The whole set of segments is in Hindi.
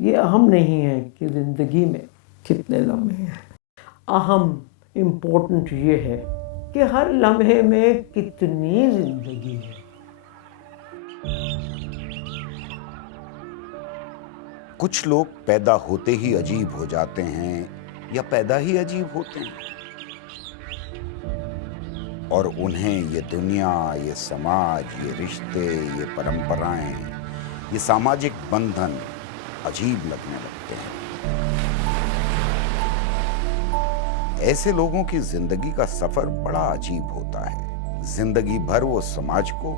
ये अहम नहीं है कि ज़िंदगी में कितने लम्हे हैं, अहम इम्पोर्टेंट ये है कि हर लम्हे में कितनी ज़िंदगी है। कुछ लोग पैदा होते ही अजीब हो जाते हैं या पैदा ही अजीब होते हैं, और उन्हें ये दुनिया, ये समाज, ये रिश्ते, ये परंपराएं, ये सामाजिक बंधन अजीब लगने लगते हैं। ऐसे लोगों की जिंदगी का सफर बड़ा अजीब होता है। जिंदगी भर वो समाज को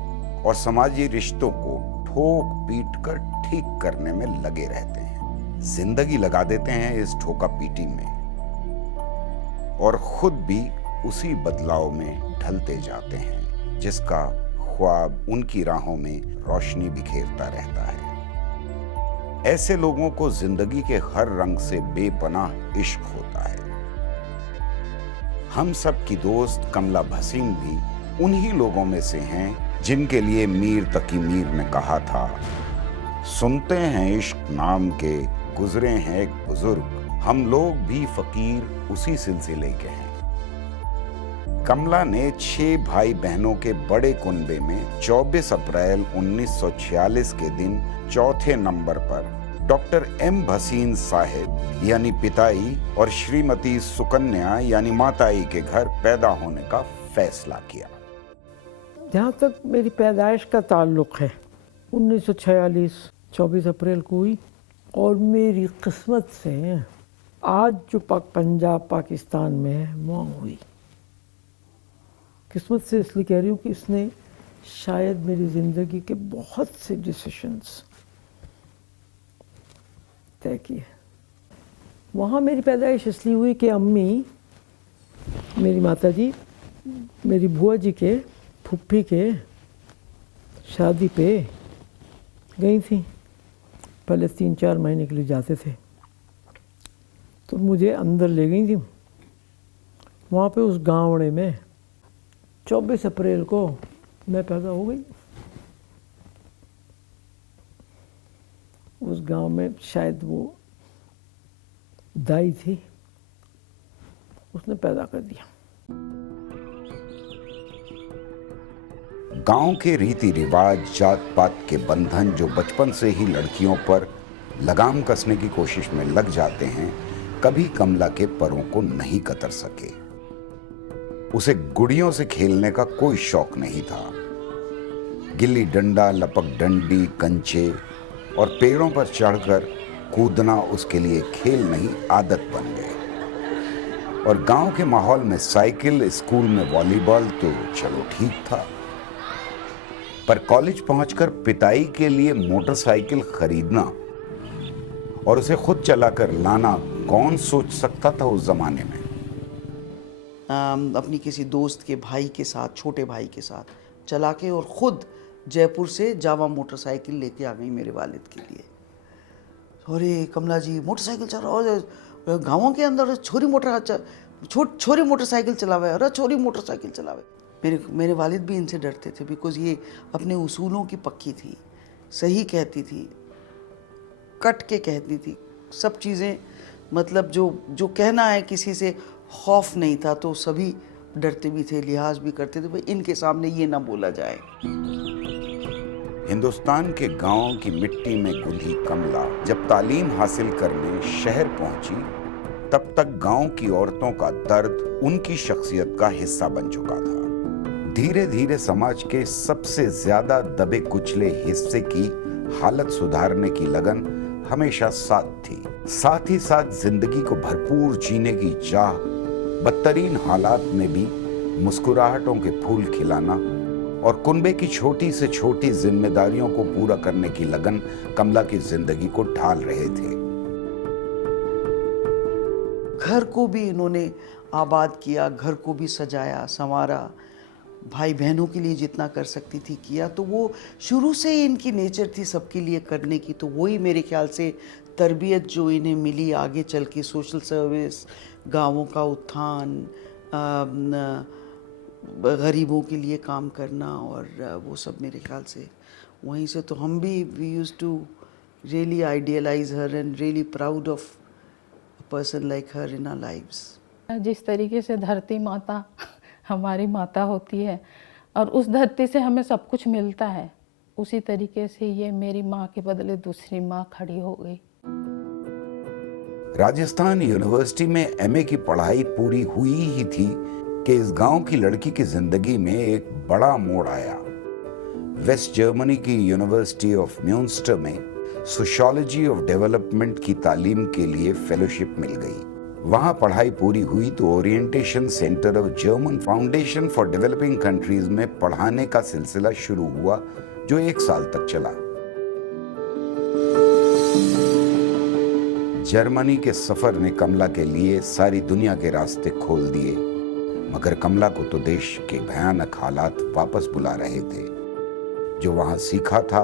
और समाजी रिश्तों को ठोक पीट कर ठीक करने में लगे रहते हैं। जिंदगी लगा देते हैं इस ठोका पीटी में और खुद भी उसी बदलाव में ढलते जाते हैं जिसका ख्वाब उनकी राहों में रोशनी बिखेरता रहता है। ऐसे लोगों को जिंदगी के हर रंग से बेपनाह इश्क होता है। हम सब की दोस्त कमला भसीन भी उन्हीं लोगों में से हैं जिनके लिए मीर तकी मीर ने कहा था, सुनते हैं इश्क नाम के गुजरे हैं एक बुजुर्ग, हम लोग भी फकीर उसी सिलसिले के हैं। कमला ने 6 भाई बहनों के बड़े कुनबे में 24 अप्रैल 1946 के दिन चौथे नंबर पर डॉक्टर एम भसीन साहिब यानी पिताई और श्रीमती सुकन्या यानी माताई के घर पैदा होने का फैसला किया। जहाँ तक मेरी पैदाइश का ताल्लुक़ है, 1946 24 अप्रैल को हुई और मेरी किस्मत से आज जो पंजाब पाकिस्तान में है वहाँ हुई। किस्मत से इसलिए कह रही हूँ कि इसने शायद मेरी ज़िंदगी के बहुत से डिसीशंस तय किए। वहाँ मेरी पैदाइश इसलिए हुई कि अम्मी, मेरी माताजी, मेरी बुआ जी के फुप्पी के शादी पे गई थी। पहले 3-4 महीने के लिए जाते थे, तो मुझे अंदर ले गई थी। वहाँ पे उस गाँवड़े में 24 अप्रैल को मैं पैदा हो गई। उस गांव में शायद वो दाई थी, उसने पैदा कर दिया। गांव के रीति रिवाज, जात पात के बंधन जो बचपन से ही लड़कियों पर लगाम कसने की कोशिश में लग जाते हैं, कभी कमला के परों को नहीं कतर सके। उसे गुड़ियों से खेलने का कोई शौक नहीं था। गिल्ली डंडा, लपक डंडी, कंचे और पेड़ों पर चढ़कर कूदना उसके लिए खेल नहीं, आदत बन गए। और गांव के माहौल में साइकिल, स्कूल में वॉलीबॉल तो चलो ठीक था, पर कॉलेज पहुंचकर पिताई के लिए मोटरसाइकिल खरीदना और उसे खुद चलाकर लाना कौन सोच सकता था उस जमाने में। अपनी किसी दोस्त के भाई के साथ, छोटे भाई के साथ चला के और ख़ुद जयपुर से जावा मोटरसाइकिल लेके आ गई मेरे वालिद के लिए। अरे कमला जी मोटरसाइकिल चला, और गाँवों के अंदर छोरी मोटरसाइकिल चलावे, अरे छोरी मोटरसाइकिल चलावे। मेरे वालिद भी इनसे डरते थे, बिकॉज़ ये अपने उसूलों की पक्की थी, सही कहती थी, कट के कहती थी सब चीज़ें। मतलब जो कहना है, किसी से खौफ नहीं था, तो सभी डरते भी थे, लिहाज भी करते थे, भाई इनके सामने ये ना बोला जाए। हिंदुस्तान के गांव की मिट्टी में गुंधी कमला जब तालीम हासिल करने शहर पहुंची, तब तक गांव की औरतों का दर्द उनकी शख्सियत का हिस्सा बन चुका था। धीरे धीरे समाज के सबसे ज्यादा दबे कुचले हिस्से की हालत सुधारने की लगन हमेशा साथ थी। साथ ही साथ जिंदगी को भरपूर जीने की चाह, बदतरीन हालात में भी मुस्कुराहटों के फूल खिलाना और कुनबे की छोटी से छोटी जिम्मेदारियों को पूरा करने की लगन कमला की जिंदगी को ढाल रहे थे। घर को भी इन्होंने आबाद किया, घर को भी सजाया संवारा, भाई बहनों के लिए जितना कर सकती थी किया। तो वो शुरू से ही इनकी नेचर थी सबके लिए करने की। तो वही मेरे ख्याल से तरबियत जो इन्हें मिली आगे चल के, सोशल सर्विस, गाँवों का उत्थान, गरीबों के लिए काम करना, और वो सब मेरे ख्याल से वहीं से। तो हम भी we used to really idealize her and really proud of a person like her in our lives. जिस तरीके से धरती माता हमारी माता होती है और उस धरती से हमें सब कुछ मिलता है, उसी तरीके से ये मेरी माँ के बदले दूसरी माँ खड़ी हो गई। राजस्थान यूनिवर्सिटी में एमए की पढ़ाई पूरी हुई ही थी कि इस गांव की लड़की की जिंदगी में एक बड़ा मोड़ आया। वेस्ट जर्मनी की यूनिवर्सिटी ऑफ म्यूनस्टर में सोशियोलॉजी ऑफ डेवलपमेंट की तालीम के लिए फेलोशिप मिल गई। वहां पढ़ाई पूरी हुई तो orientation centre of German foundation for developing countries में पढ़ाने का सिलसिला शुरू हुआ, जो 1 साल तक चला। जर्मनी के सफर ने कमला के लिए सारी दुनिया के रास्ते खोल दिए, मगर कमला को तो देश के भयानक हालात वापस बुला रहे थे। जो वहां सीखा था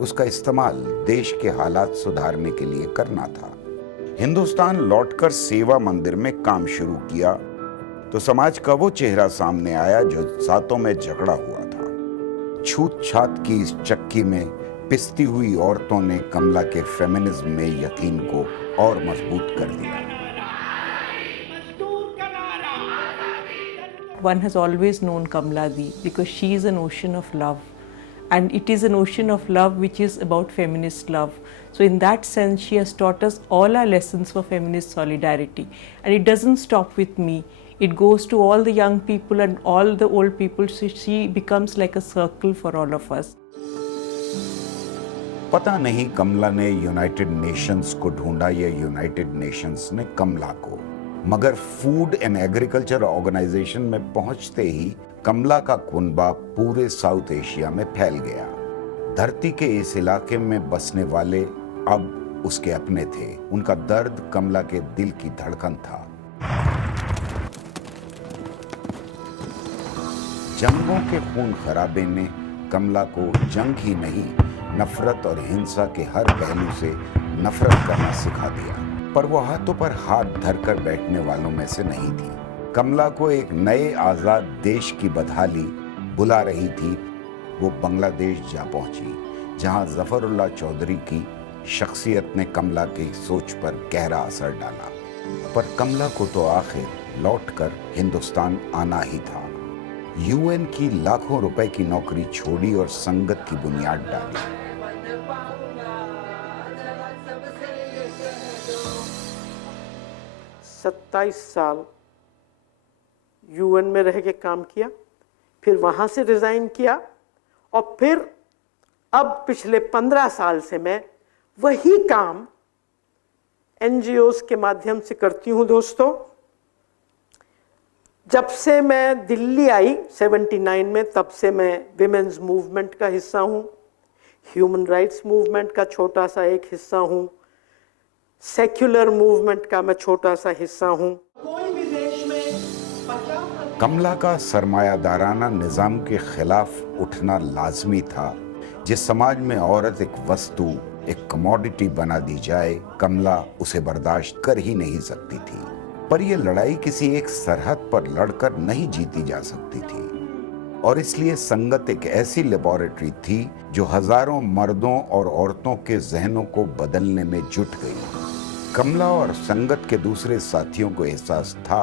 उसका इस्तेमाल देश के हालात सुधारने के लिए करना था। हिंदुस्तान लौटकर सेवा मंदिर में काम शुरू किया तो समाज का वो चेहरा सामने आया जो सातों में झगड़ा हुआ था। छूत छात की इस चक्की में पिसती हुई औरतों ने कमला के फेमिनिज्म में यकीन को और मजबूत कर दिया। One has always known Kamla Di because she is an ocean of love, and it is an ocean of love which is about feminist love. So in that sense she has taught us all our lessons for feminist solidarity, and it doesn't stop with me. It goes to all the young people and all the old people, so she becomes like a circle for all of us. पता नहीं कमला ने यूनाइटेड नेशंस को ढूंढा या यूनाइटेड नेशंस ने कमला को, मगर फूड एंड एग्रीकल्चर ऑर्गेनाइजेशन में पहुंचते ही कमला का कुनबा पूरे साउथ एशिया में फैल गया। धरती के इस इलाके में बसने वाले अब उसके अपने थे। उनका दर्द कमला के दिल की धड़कन था। जंगों के खून खराबे ने कमला को जंग ही नहीं, नफरत और हिंसा के हर पहलू से नफरत करना सिखा दिया। पर वो हाथों पर हाथ धरकर बैठने वालों में से नहीं थी। कमला को एक नए आजाद देश की बदहाली बुला रही थी। वो बांग्लादेश जा पहुंची, जहां जफरुल्लाह चौधरी की शख्सियत ने कमला की सोच पर गहरा असर डाला। पर कमला को तो आखिर लौटकर हिंदुस्तान आना ही था। यूएन की लाखों रुपए की नौकरी छोड़ी और संगत की बुनियाद डाली। 27 साल यूएन में रह के काम किया, फिर वहाँ से रिज़ाइन किया, और फिर अब पिछले 15 साल से मैं वही काम एनजीओज़ के माध्यम से करती हूँ। दोस्तों, जब से मैं दिल्ली आई 79 में, तब से मैं विमेंस मूवमेंट का हिस्सा हूँ, ह्यूमन राइट्स मूवमेंट का छोटा सा एक हिस्सा हूँ, सेक्युलर मूवमेंट का मैं छोटा सा हिस्सा हूँ। कमला का सरमायादाराना निज़ाम के खिलाफ उठना लाजमी था। जिस समाज में औरत एक वस्तु, एक कमोडिटी बना दी जाए, कमला उसे बर्दाश्त कर ही नहीं सकती थी। पर यह लड़ाई किसी एक सरहद पर लड़कर नहीं जीती जा सकती थी, और इसलिए संगत एक ऐसी लेबोरेटरी थी जो हजारों मर्दों और औरतों के जहनों को बदलने में जुट गई। कमला और संगत के दूसरे साथियों को एहसास था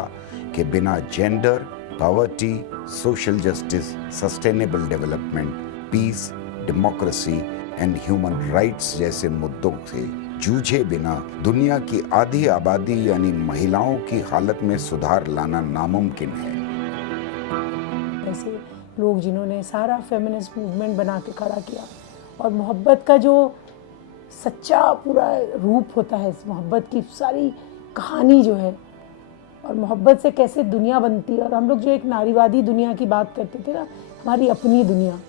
कि बिना gender, poverty, social justice, sustainable development, peace, democracy and human rights जैसे मुद्दों से जूझे बिना दुनिया की आधी आबादी यानी महिलाओं की हालत में सुधार लाना नामुमकिन है। ऐसे लोग जिन्होंने सारा फेमिनिस्ट मूवमेंट बना के खड़ा किया, और मोहब्बत का जो सच्चा पूरा रूप होता है, इस मोहब्बत की सारी कहानी जो है, और मोहब्बत से कैसे दुनिया बनती है। और हम लोग जो एक नारीवादी दुनिया की बात करते थे ना, हमारी अपनी दुनिया,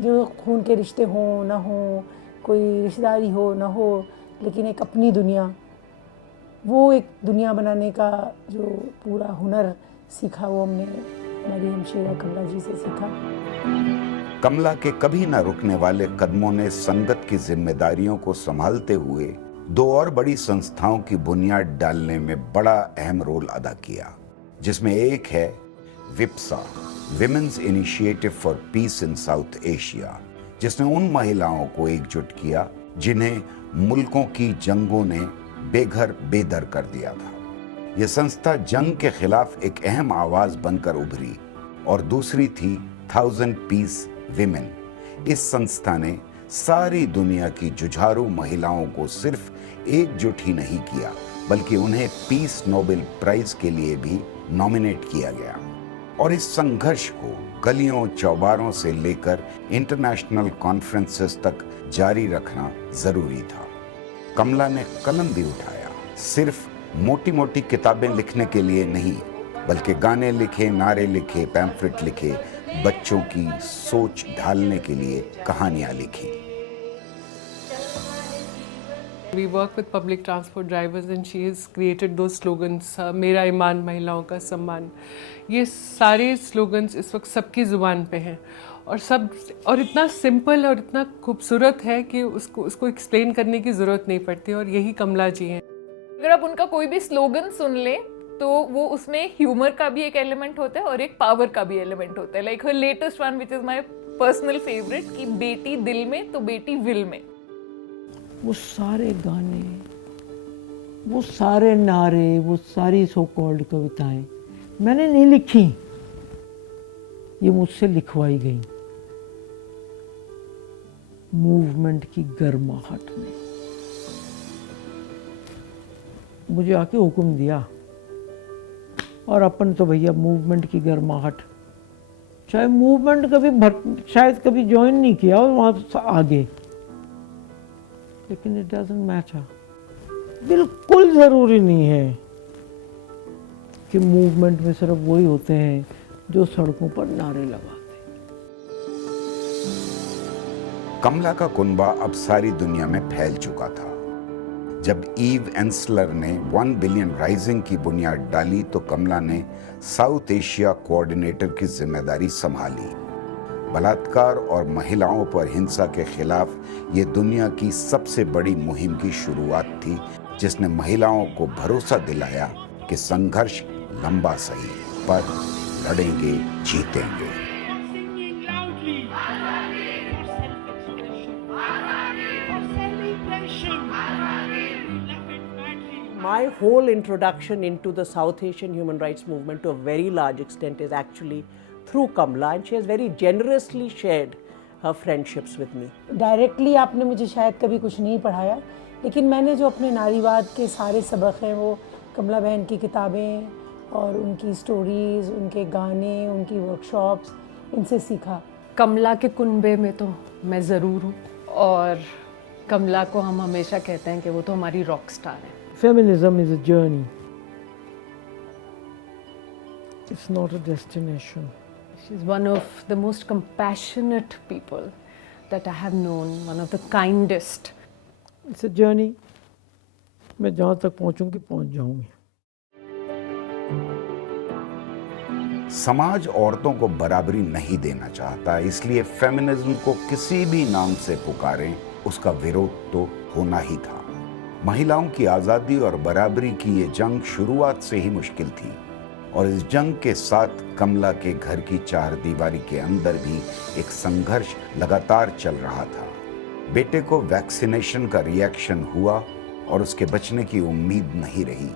जो खून के रिश्ते हों ना हो, कोई रिश्तेदारी हो ना हो, लेकिन एक अपनी दुनिया, वो एक दुनिया बनाने का जो पूरा हुनर सीखा, वो हमने हमारी हमशीरा कमला जी से सीखा। कमला के कभी न रुकने वाले कदमों ने संगत की जिम्मेदारियों को संभालते हुए 2 और बड़ी संस्थाओं की बुनियाद डालने में बड़ा अहम रोल अदा किया, जिसमें एक है विप्सा, women's initiative for peace in South Asia, जिसने उन महिलाओं को एकजुट किया जिन्हें मुल्कों की जंगों ने बेघर बेदर कर दिया था। यह संस्था जंग के खिलाफ एक अहम आवाज बनकर उभरी और दूसरी थी 1000 पीस विमेन। इस संस्था ने सारी दुनिया की जुझारू महिलाओं को सिर्फ एकजुट ही नहीं किया, बल्कि उन्हें पीस नोबेल प्राइज के लिए भी नॉमिनेट किया गया। और इस संघर्ष को गलियों चौबारों से लेकर इंटरनेशनल कॉन्फ्रेंसेस तक जारी रखना जरूरी था। कमला ने कलम भी उठाया, सिर्फ मोटी मोटी किताबें लिखने के लिए नहीं, बल्कि गाने लिखे, नारे लिखे, पैम्फलेट लिखे, बच्चों की सोच ढालने के लिए कहानियां लिखी। We work with public transport drivers and she has created those slogans, मेरा ईमान महिलाओं का सम्मान। ये सारे स्लोगन्स इस वक्त सबकी ज़ुबान पे हैं और इतना सिंपल और इतना खूबसूरत है कि उसको एक्सप्लेन करने की ज़रूरत नहीं पड़ती, और यही कमला जी हैं। अगर आप उनका कोई भी स्लोगन सुन लें तो वो उसमें ह्यूमर का भी एक एलिमेंट होता है और एक पावर का भी एलिमेंट होता है। Like her latest one which is my personal favourite कि बेटी दिल में तो बेटी विल में। वो सारे गाने, वो सारे नारे, वो सारी सो कॉल्ड कविताएं मैंने नहीं लिखी, ये मुझसे लिखवाई गई मूवमेंट की गर्माहट ने। मुझे आके हुक्म दिया, और अपन तो भैया मूवमेंट की गर्माहट, चाहे मूवमेंट कभी शायद कभी ज्वाइन नहीं किया और वहाँ आगे, लेकिन इट डजंट मैटर। बिल्कुल ज़रूरी नहीं है कि मूवमेंट में सिर्फ वही होते हैं जो सड़कों पर नारे लगाते हैं। कमला का कुनबा अब सारी दुनिया में फैल चुका था। जब ईव एंसलर ने 1 बिलियन राइजिंग की बुनियाद डाली तो कमला ने साउथ एशिया कोऑर्डिनेटर की जिम्मेदारी संभाली। बलात्कार और महिलाओं पर हिंसा के खिलाफ ये दुनिया की सबसे बड़ी मुहिम की शुरुआत थी, जिसने महिलाओं को भरोसा दिलाया कि संघर्ष लंबा सही, पर लड़ेंगे, जीतेंगे। My whole introduction into the South Asian human rights movement to a very large extent is actually through Kamla, and she has very generously shared her friendships with me. Directly आपने मुझे शायद कभी कुछ नहीं पढ़ाया, लेकिन मैंने जो अपने नारीवाद के सारे सबक हैं वो कमला बहन की किताबें और उनकी स्टोरीज़, उनके गाने, उनकी वर्कशॉप्स, इनसे सीखा। कमला के कुनबे में तो मैं ज़रूर हूँ, और कमला को हम हमेशा कहते हैं कि वो तो हमारी रॉक स्टार है। Feminism is a journey. It's not a destination. She's one of the most compassionate people that I have known, one of the kindest. It's a journey. मैं जहाँ तक पहुँचूंगी पहुँच जाऊंगी। समाज औरतों को बराबरी नहीं देना चाहता, इसलिए फेमिनिज्म को किसी भी नाम से पुकारें, उसका विरोध तो होना ही था। महिलाओं की आज़ादी और बराबरी की ये जंग शुरुआत से ही मुश्किल थी, और इस जंग के साथ कमला के घर की चारदीवारी के अंदर भी एक संघर्ष लगातार चल रहा था। बेटे को वैक्सीनेशन का रिएक्शन हुआ और उसके बचने की उम्मीद नहीं रही,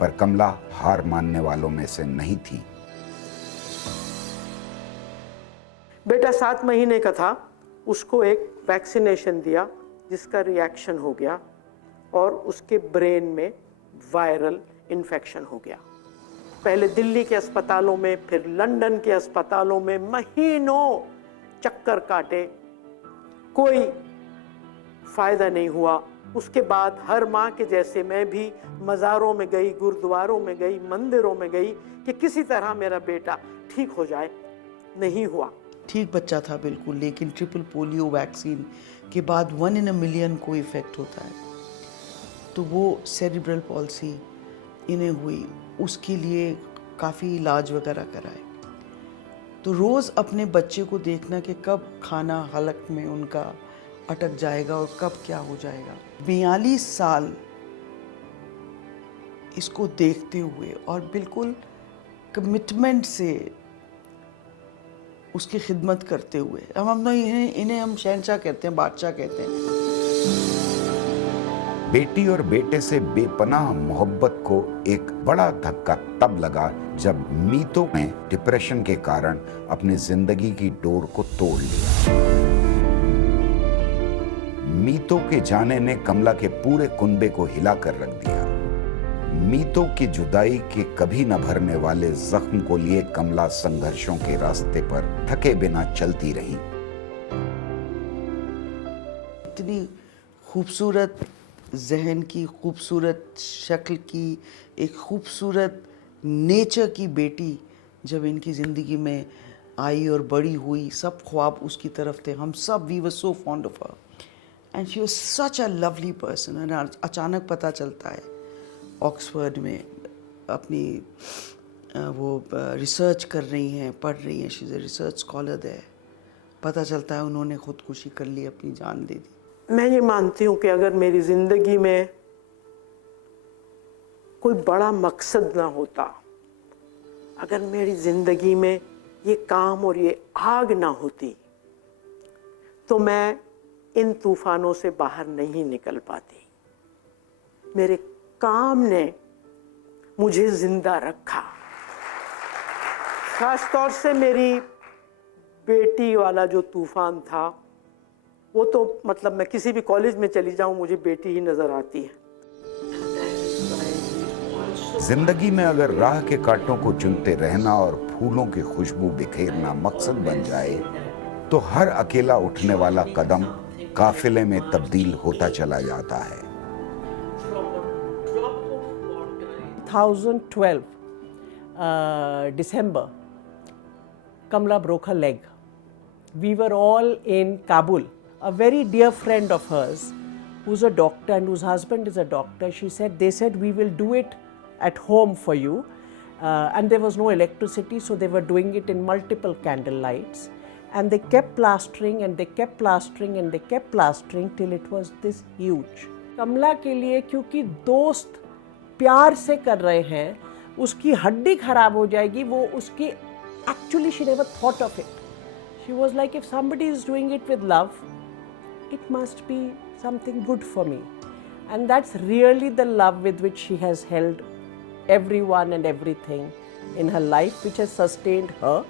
पर कमला हार मानने वालों में से नहीं थी। बेटा 7 महीने का था, उसको एक वैक्सीनेशन दिया जिसका रिएक्शन हो गया और उसके ब्रेन में वायरल इन्फेक्शन हो गया। पहले दिल्ली के अस्पतालों में, फिर लंदन के अस्पतालों में महीनों चक्कर काटे, कोई फायदा नहीं हुआ। उसके बाद हर माँ के जैसे मैं भी मज़ारों में गई, गुरुद्वारों में गई, मंदिरों में गई कि किसी तरह मेरा बेटा ठीक हो जाए। नहीं हुआ। ठीक बच्चा था बिल्कुल, लेकिन ट्रिपल पोलियो वैक्सीन के बाद 1 in a million को इफ़ेक्ट होता है, तो वो सेरिब्रल पॉल्सी इन्हें हुई। उसके लिए काफ़ी इलाज वगैरह कराए। तो रोज़ अपने बच्चे को देखना कि कब खाना हलक में उनका अटक जाएगा और कब क्या हो जाएगा। 42 साल इसको देखते हुए और बिल्कुल कमिटमेंट से उसकी खिदमत करते हुए, हम इन्हें हम शहंशाह कहते हैं, बादशाह कहते हैं। बेटी और बेटे से बेपनाह मोहब्बत को एक बड़ा धक्का तब लगा जब मीतो ने डिप्रेशन के कारण अपनी जिंदगी की डोर को तोड़ लिया। मीतो के जाने ने कमला के पूरे कुनबे को हिला कर रख दिया। मीतो की जुदाई के कभी न भरने वाले जख्म को लिए कमला संघर्षों के रास्ते पर थके बिना चलती रही। इतनी खूबसूरत जहन की, खूबसूरत शक्ल की, एक खूबसूरत नेचर की बेटी जब इनकी ज़िंदगी में आई और बड़ी हुई, सब ख्वाब उसकी तरफ थे। हम सब we were so fond of her and she was such a lovely person. And अचानक पता चलता है ऑक्सफोर्ड में अपनी वो रिसर्च कर रही हैं, पढ़ रही हैं, she is a research scholar there. पता चलता है उन्होंने खुदकुशी कर ली, अपनी जान दे दी। मैं ये मानती हूँ कि अगर मेरी ज़िंदगी में कोई बड़ा मकसद ना होता, अगर मेरी ज़िंदगी में ये काम और ये आग ना होती, तो मैं इन तूफानों से बाहर नहीं निकल पाती। मेरे काम ने मुझे जिंदा रखा। खास तौर से मेरी बेटी वाला जो तूफान था, वो तो मतलब मैं किसी भी कॉलेज में चली जाऊं, मुझे बेटी ही नजर आती है। जिंदगी में अगर राह के कांटों को चुनते रहना और फूलों की खुशबू बिखेरना मकसद बन जाए, तो हर अकेला उठने वाला कदम काफिले में तब्दील होता चला जाता है। 2012 December, Kamla broke her leg. We were all in Kabul. A very dear friend of hers, who's a doctor and whose husband is a doctor, they said, we will do it at home for you. And there was no electricity, so they were doing it in multiple candle lights. And they kept plastering and they kept plastering and they kept plastering till it was this huge. कमला के लिए क्योंकि दोस्त प्यार से कर रहे हैं, उसकी हड्डी खराब हो जाएगी, वो उसकी actually she never thought of it. She was like, if somebody is doing it with love, it must be something good for me. And that's really the love with which she has held everyone and everything in her life, which has sustained her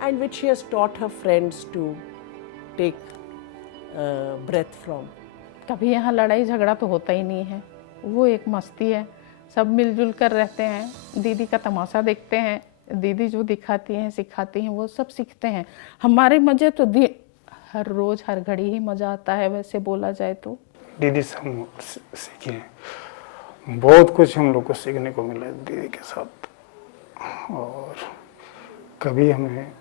and which she has taught her friends to take breath from. कभी यहाँ लड़ाई झगड़ा तो होता ही नहीं है, वो एक मस्ती है, सब मिलजुल कर रहते हैं, दीदी का तमाशा देखते हैं, दीदी जो दिखाती हैं सिखाती हैं वो सब सीखते हैं। हमारे मज़े तो हर रोज़ हर घड़ी ही मज़ा आता है, वैसे बोला जाए तो। दीदी से हम सीखे हैं, बहुत कुछ हम लोग को सीखने को मिला दीदी के साथ। और कभी हमें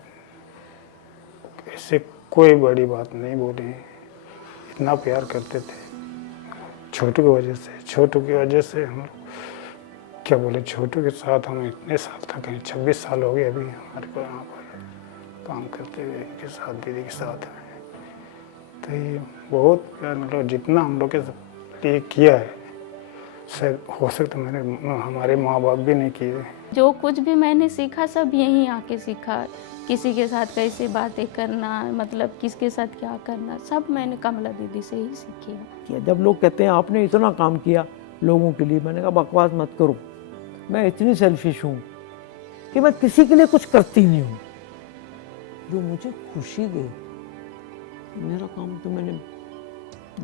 ऐसे कोई बड़ी बात नहीं बोली, इतना प्यार करते थे। छोटू की वजह से हम क्या बोले, छोटू के साथ हम इतने साल तक हैं, 26 साल हो गए अभी हमारे को यहाँ पर काम करते हुए इनके साथ, दीदी के साथ हैं। तो ये बहुत प्यार, मतलब जितना हम लोग के लिए किया है शायद हो सकता हमारे माँ बाप भी नहीं किए। जो कुछ भी मैंने सीखा सब यहीं आके सीखा। किसी के साथ कैसे बातें करना, मतलब किसके साथ क्या करना, सब मैंने कमला दीदी से ही सीखी है। जब लोग कहते हैं आपने इतना काम किया लोगों के लिए, मैंने कहा बकवास मत करो, मैं इतनी सेल्फिश हूँ कि मैं किसी के लिए कुछ करती नहीं हूँ। जो मुझे खुशी दे, मेरा काम तो मैंने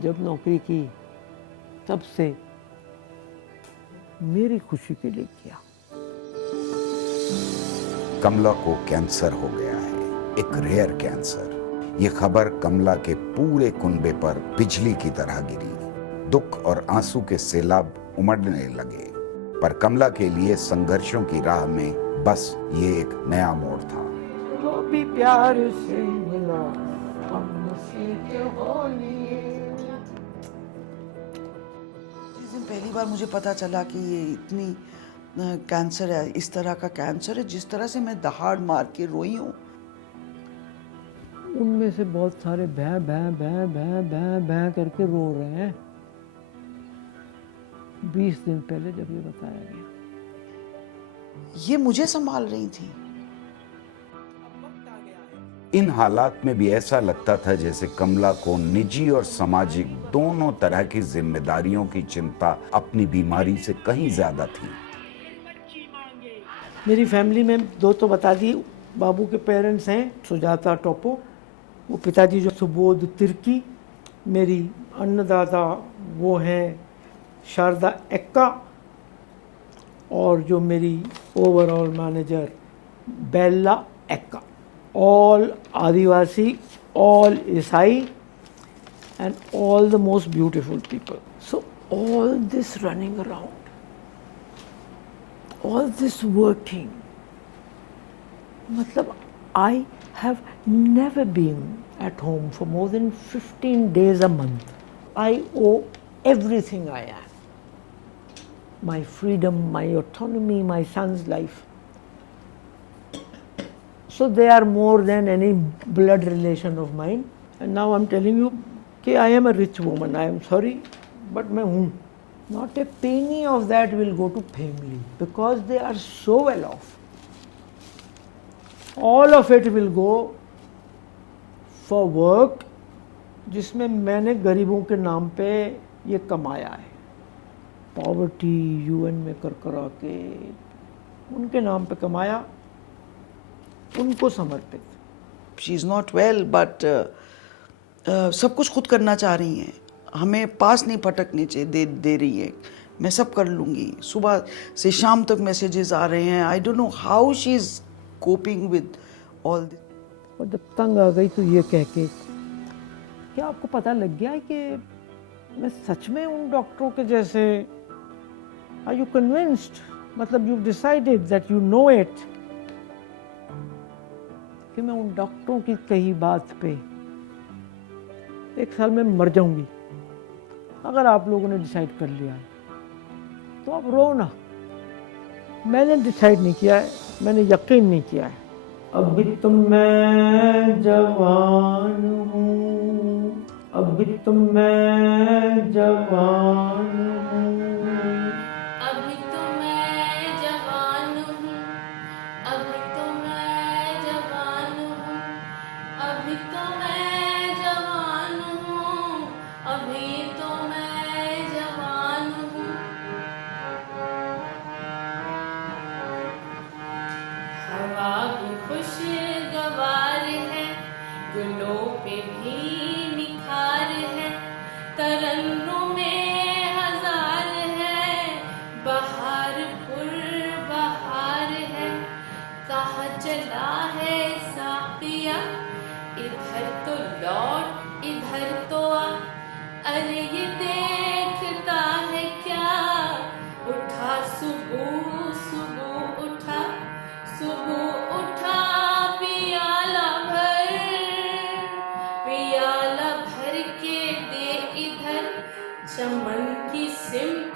जब नौकरी की तब से मेरी खुशी के लिए किया। कमला को कैंसर हो गया है, एक रेयर कैंसर। ये खबर कमला के पूरे कुनबे पर बिजली की तरह गिरी। दुख और आंसू के सैलाब उमड़ने लगे, पर कमला के लिए संघर्षों की राह में बस ये एक नया मोड़ था। वो भी प्यार से मिला, जिस दिन पहली बार मुझे पता चला कि ये इतनी कैंसर है, इस तरह का कैंसर है, जिस तरह से मैं दहाड़ मार के रोई हूँ। उनमें से बहुत सारे भै भै भै भै भै भै करके रो रहे हैं। 20 दिन पहले जब ये बताया गया, ये मुझे संभाल रही थी। इन हालात में भी ऐसा लगता था जैसे कमला को निजी और सामाजिक दोनों तरह की जिम्मेदारियों की चिंता अपनी बीमारी से कहीं ज्यादा थी। मेरी फैमिली में दो तो बता दी, बाबू के पेरेंट्स हैं सुजाता टोपो, वो पिताजी जो सुबोध तिर्की, मेरी अन्नदाता वो हैं शारदा एक्का, और जो मेरी ओवरऑल मैनेजर बेला एक्का। ऑल आदिवासी, ऑल ईसाई, and all the most beautiful people. So all this running around, all this working, मतलब I have never been at home for more than 15 days a month. I owe everything I am. My freedom, my autonomy, my son's life. So they are more than any blood relation of mine. And now I'm telling you कि I am a rich woman. I am sorry, but मैं हूँ. Not a penny of that will go to family because they are so well off. All of it will go for work जिसमें मैंने गरीबों के नाम पे ये कमाया है. पॉवर्टी UN में कर करा के उनके नाम पे कमाया, उनको समर्पित. She is not well but सब कुछ खुद करना चाह रही हैं. हमें पास नहीं पटकने चाहिए दे रही है. मैं सब कर लूँगी. सुबह से शाम तक मैसेजेस आ रहे हैं. I don't know how she is coping with all this. और जब तंग आ गई तो ये कह के, क्या आपको पता लग गया है कि मैं सच में उन डॉक्टरों के जैसे, आर यू कन्विंस्ड, मतलब you decided that you know it, कि मैं उन डॉक्टरों की कही बात पे 1 साल में मर जाऊंगी. अगर आप लोगों ने डिसाइड कर लिया है तो आप रो ना. मैंने डिसाइड नहीं किया है, मैंने यकीन नहीं किया है. अभी तो मैं जवान हूँ, अभी तो मैं जवान हूँ, अभी तो मैं जवान हूँ, अभी तो मैं जवान हूँ, अभी तो मैं जवान हूँ, अभी तो मैं जवान हूँ. हवा भी खुशगवार है, गुलों पे भी निखार है, तरन्नुम में हजार है, बहार बहार है. कहाँ चला है साकिया, इधर तो लौट इधर तो आ. अरे ये देखता है क्या, उठा सुबह सुबह उठा, सुबह उठा पियाला भर के दे इधर. चमन की सिमत